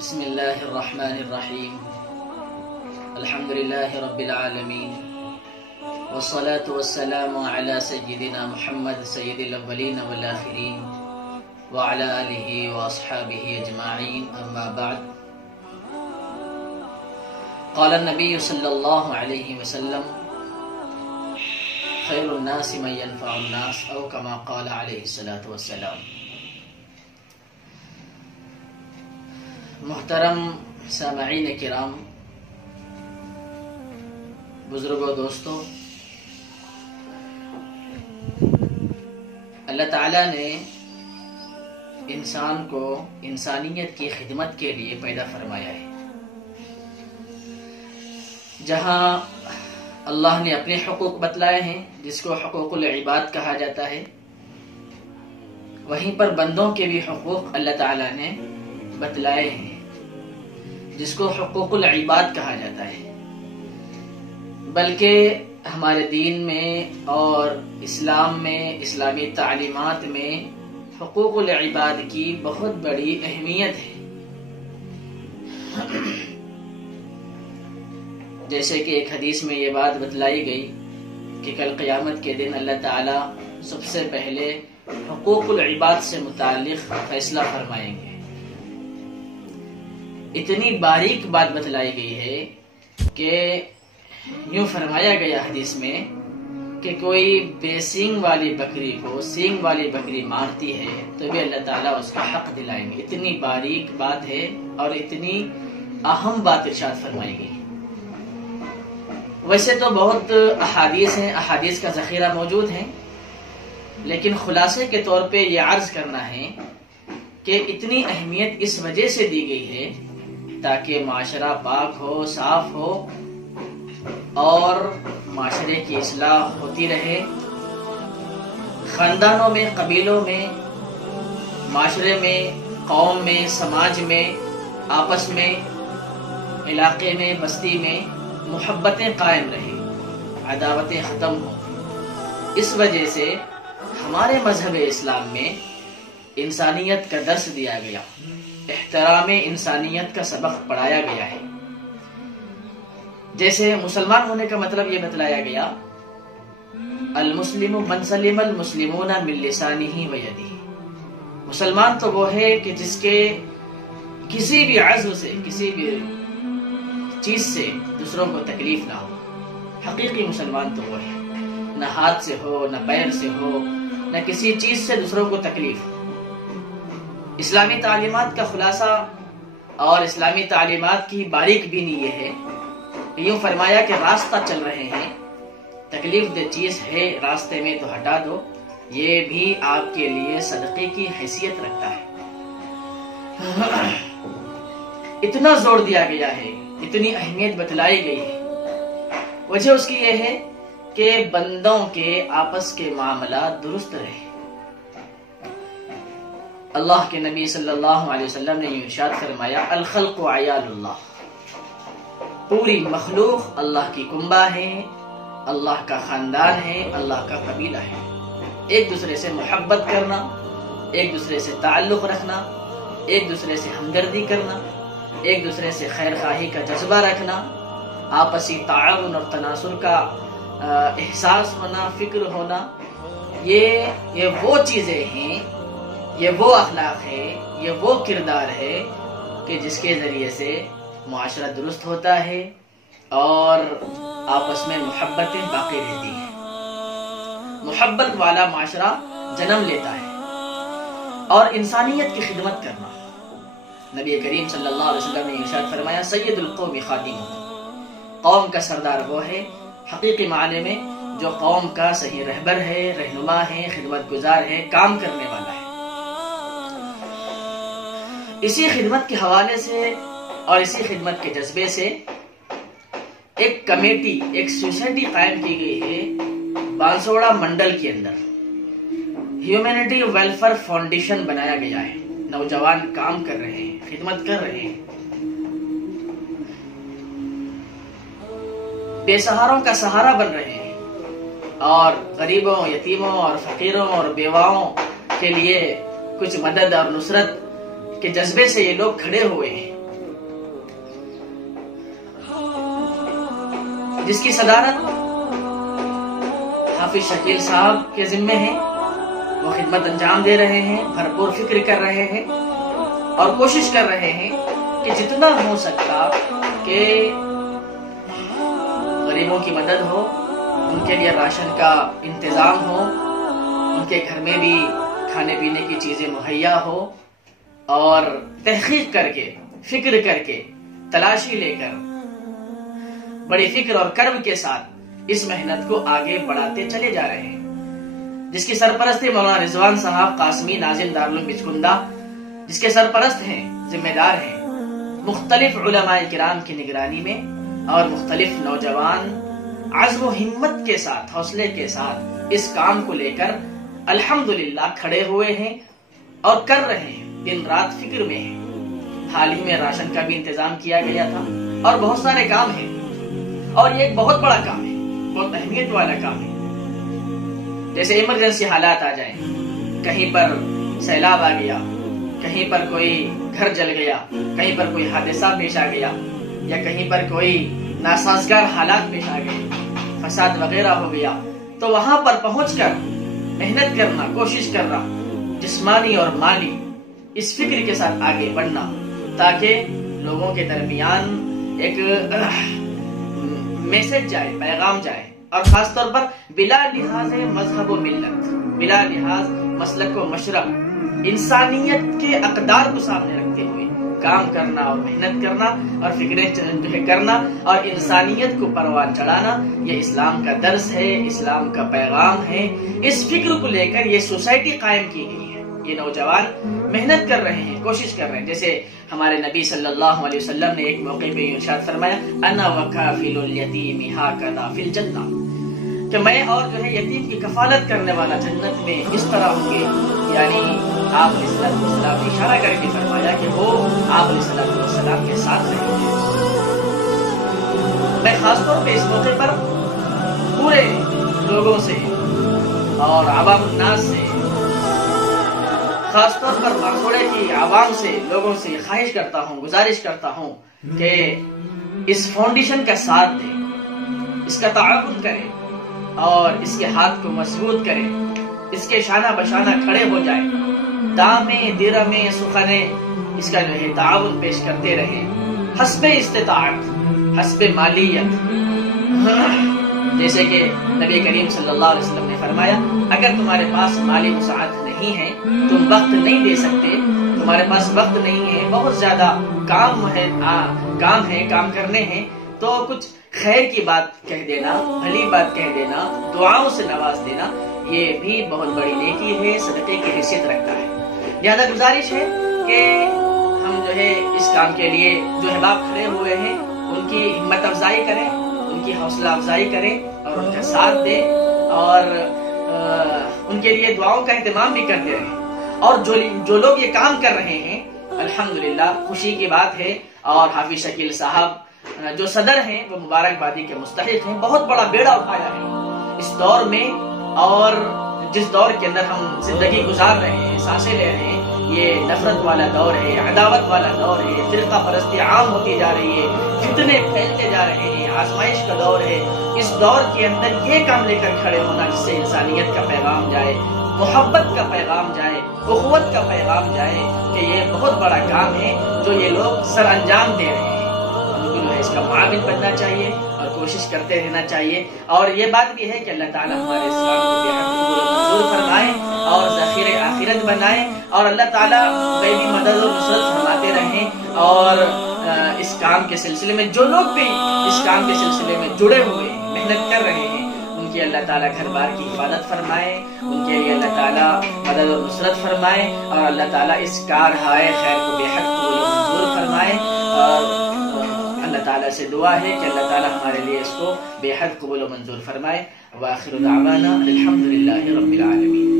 بسم اللہ الرحمن الرحیم الحمد للہ رب العالمین والصلاة والسلام علی سیدنا محمد سید الاولین والآخرین وعلی آلہ واصحابہ اجمعین اما بعد قال النبی صلی اللہ علیہ وسلم خیر الناس من ينفع الناس او کما قال علیہ الصلاۃ والسلام۔ محترم سامعین کرام، بزرگوں، دوستوں، اللہ تعالیٰ نے انسان کو انسانیت کی خدمت کے لیے پیدا فرمایا ہے۔ جہاں اللہ نے اپنے حقوق بتلائے ہیں جس کو حقوق العباد کہا جاتا ہے، وہیں پر بندوں کے بھی حقوق اللہ تعالیٰ نے بتلائے ہیں جس کو حقوق العباد کہا جاتا ہے۔ بلکہ ہمارے دین میں اور اسلام میں، اسلامی تعلیمات میں حقوق العباد کی بہت بڑی اہمیت ہے۔ جیسے کہ ایک حدیث میں یہ بات بتلائی گئی کہ کل قیامت کے دن اللہ تعالی سب سے پہلے حقوق العباد سے متعلق فیصلہ فرمائیں گے۔ اتنی باریک بات بتلائی گئی ہے کہ یوں فرمایا گیا حدیث میں کہ کوئی بے سینگ والی بکری کو سینگ والی بکری مارتی ہے تو بھی اللہ تعالیٰ اس کا حق دلائیں گے۔ اتنی باریک بات ہے اور اتنی اہم بات ارشاد فرمائی گئی۔ ویسے تو بہت احادیث ہیں، احادیث کا ذخیرہ موجود ہے، لیکن خلاصے کے طور پہ یہ عرض کرنا ہے کہ اتنی اہمیت اس وجہ سے دی گئی ہے تاکہ معاشرہ پاک ہو، صاف ہو اور معاشرے کی اصلاح ہوتی رہے۔ خاندانوں میں، قبیلوں میں، معاشرے میں، قوم میں، سماج میں، آپس میں، علاقے میں، بستی میں محبتیں قائم رہیں، عداوتیں ختم ہوں۔ اس وجہ سے ہمارے مذہب اسلام میں انسانیت کا درس دیا گیا، احترام انسانیت کا سبق پڑھایا گیا ہے۔ جیسے مسلمان ہونے کا مطلب یہ بتلایا گیا، المسلم من سلم المسلمون من لسانہ و یدہ۔ مسلمان تو وہ ہے کہ جس کے کسی بھی عضو سے، کسی بھی چیز سے دوسروں کو تکلیف نہ ہو۔ حقیقی مسلمان تو وہ ہے، نہ ہاتھ سے ہو، نہ پیر سے ہو، نہ کسی چیز سے دوسروں کو تکلیف ہو۔ اسلامی تعلیمات کا خلاصہ اور اسلامی تعلیمات کی باریک بینی یہ ہے کہ یوں فرمایا کہ راستہ چل رہے ہیں، تکلیف دہ چیز ہے راستے میں تو ہٹا دو، یہ بھی آپ کے لیے صدقے کی حیثیت رکھتا ہے۔ اتنا زور دیا گیا ہے، اتنی اہمیت بتلائی گئی ہے۔ وجہ اس کی یہ ہے کہ بندوں کے آپس کے معاملات درست رہے۔ اللہ کے نبی صلی اللہ علیہ وسلم نے یہ ارشاد فرمایا، الخلق عیال اللہ، پوری مخلوق اللہ کی کنبہ ہے، اللہ کا خاندان ہے، اللہ کا قبیلہ ہے۔ ایک دوسرے سے محبت کرنا، ایک دوسرے سے تعلق رکھنا، ایک دوسرے سے ہمدردی کرنا، ایک دوسرے سے خیر خواہی کا جذبہ رکھنا، آپسی تعاون اور تناصر کا احساس ہونا، فکر ہونا، یہ وہ چیزیں ہیں، یہ وہ اخلاق ہے، یہ وہ کردار ہے کہ جس کے ذریعے سے معاشرہ درست ہوتا ہے اور آپس میں محبتیں باقی رہتی ہیں۔ محبت والا معاشرہ جنم لیتا ہے۔ اور انسانیت کی خدمت کرنا، نبی کریم صلی اللہ علیہ وسلم نے ارشاد فرمایا، سید القوم خادمهم، قوم کا سردار وہ ہے حقیقی معنی میں جو قوم کا صحیح رہبر ہے، رہنما ہے، خدمت گزار ہے، کام کرنے والا ہے۔ اسی خدمت کے حوالے سے اور اسی خدمت کے جذبے سے ایک کمیٹی، ایک سوسائٹی قائم کی گئی ہے بانسوڑا منڈل کے اندر۔ ہیومینٹی ویلفیئر فاؤنڈیشن بنایا گیا ہے۔ نوجوان کام کر رہے ہیں، خدمت کر رہے ہیں، بے سہاروں کا سہارا بن رہے ہیں اور غریبوں، یتیموں اور فقیروں اور بیواؤں کے لیے کچھ مدد اور نصرت کے جذبے سے یہ لوگ کھڑے ہوئے ہیں۔ جس کی صدارت حافظ شکیل صاحب کے ذمے ہے. وہ خدمت انجام دے رہے ہیں، بھرپور فکر کر رہے ہیں اور کوشش کر رہے ہیں کہ جتنا ہو سکتا کہ غریبوں کی مدد ہو، ان کے لیے راشن کا انتظام ہو، ان کے گھر میں بھی کھانے پینے کی چیزیں مہیا ہو، اور تحقیق کر کے، فکر کر کے، تلاشی لے کر، بڑی فکر اور کرب کے ساتھ اس محنت کو آگے بڑھاتے چلے جا رہے ہیں. جس کی سرپرستی مولانا رضوان صاحب قاسمی ناظم دارالعلوم بچکندہ، جس کے سرپرست ہیں، ذمہ دار ہیں، مختلف علماء کرام کی نگرانی میں، اور مختلف نوجوان عزم و ہمت کے ساتھ، حوصلے کے ساتھ اس کام کو لے کر الحمدللہ کھڑے ہوئے ہیں اور کر رہے ہیں، دن رات فکر میں ہیں. حال ہی میں راشن کا بھی انتظام کیا گیا تھا اور بہت سارے کام ہیں، اور یہ ایک بہت بڑا کام ہے، بہت اہمیت والا کام ہے. جیسے ایمرجنسی حالات آ جائیں، کہیں پر سیلاب آ گیا، کہیں پر کوئی گھر جل گیا، کہیں پر کوئی حادثہ پیش آ گیا، یا کہیں پر کوئی ناسازگار حالات پیش آ گئے، فساد وغیرہ ہو گیا، تو وہاں پر پہنچ کر محنت کرنا، کوشش کرنا، جسمانی اور مالی اس فکر کے ساتھ آگے بڑھنا، تاکہ لوگوں کے درمیان ایک میسج جائے، پیغام جائے، اور خاص طور پر بلا لحاظ مذہب و ملت، بلا لحاظ مسلک و مشرب، انسانیت کے اقدار کو سامنے رکھتے ہوئے کام کرنا اور محنت کرنا اور فکریں کرنا اور انسانیت کو پروان چڑھانا، یہ اسلام کا درس ہے، اسلام کا پیغام ہے. اس فکر کو لے کر یہ سوسائٹی قائم کی گئی ہے. یہ نوجوان محنت کر رہے ہیں، کوشش کر رہے ہیں. جیسے ہمارے نبی صلی اللہ علیہ وسلم نے ایک موقع پہ ارشاد فرمایا، انا وکافل الیتیم ہاکذا فی الجنہ، کہ میں اور جو ہے یتیم کی کفالت کرنے والا جنت میں اس طرح ہوں گے. یعنی آپ علیہ السلام نے اشارہ کر کے فرمایا کہ وہ آپ علیہ السلام کے ساتھ رہیں گے. میں خاص طور پہ اس موقع پر پورے لوگوں سے اور عوام الناس سے، خاص طور پر بانسوڑے کی عوام سے، لوگوں سے خواہش کرتا ہوں، گزارش کرتا ہوں کہ اس فاؤنڈیشن کا ساتھ دیں، اس کا تعاون کریں اور اس کے ہاتھ کو مضبوط کریں، اس کے شانہ بشانہ کھڑے ہو جائیں، دامے درمے سخنے اس کا جو ہے تعاون پیش کرتے رہیں، حسب استطاعت، حسب مالیت. جیسے کہ نبی کریم صلی اللہ علیہ وسلم نے فرمایا، اگر تمہارے پاس مالی وسعت نہیں ہے، تم وقت نہیں دے سکتے، تمہارے پاس وقت نہیں ہے، بہت زیادہ کام ہے، کام کرنے ہیں، تو کچھ خیر کی بات کہہ دینا، بھلی بات کہہ دینا، دعاؤں سے نواز دینا، یہ بھی بہت بڑی نیکی ہے، صدقے کی حیثیت رکھتا ہے. لہذا گزارش ہے کہ ہم جو ہے اس کام کے لیے جو احباب کھڑے ہوئے ہیں ان کی ہمت افزائی کریں، ان کی حوصلہ افزائی کریں اور ان کا ساتھ دیں، اور ان کے لیے دعاؤں کا اہتمام بھی کرتے رہیں. اور جو لوگ یہ کام کر رہے ہیں، الحمدللہ خوشی کی بات ہے. اور حافظ شکیل صاحب جو صدر ہیں وہ مبارکبادی کے مستحق ہیں. بہت بڑا بیڑا اٹھایا ہے اس دور میں، اور جس دور کے اندر ہم زندگی گزار رہے ہیں، سانسیں لے رہے ہیں، یہ نفرت والا دور ہے، عداوت والا دور ہے، فرقہ پرستی عام ہوتی جا رہی ہے، فتنے پھیلتے جا رہے ہیں، آزمائش کا دور ہے. اس دور کے اندر یہ کام لے کر کھڑے ہونا جس سے انسانیت کا پیغام جائے، محبت کا پیغام جائے، اخوت کا پیغام جائے، کہ یہ بہت بڑا کام ہے جو یہ لوگ سر انجام دے رہے ہیں. ہم کو جو ہے اس کا معاون بننا چاہیے اور کوشش کرتے رہنا چاہیے. اور یہ بات بھی ہے کہ اللہ تعالیٰ ہمارے اسلام کو بے حد منظور فرمائے اور ذخیرِ آخرت بنائے، اور اللہ تعالیٰ غیبی مدد و نصرت فرماتے رہیں. اور اس کام کے سلسلے میں جو لوگ بھی اس کام کے سلسلے میں جڑے ہوئے محنت کر رہے ہیں، ان کی اللہ تعالیٰ گھر بار کی حفاظت فرمائے، ان کے لیے اللہ تعالیٰ مدد و نصرت فرمائے، اور اللہ تعالیٰ اس کار ہائے خیر کو بے حد قبول و منظور فرمائے. اور اللہ تعالیٰ سے دعا ہے کہ اللہ تعالیٰ ہمارے لیے اس کو بے حد قبول و منظور فرمائے. وآخر دعوانا الحمدللہ رب العالمین.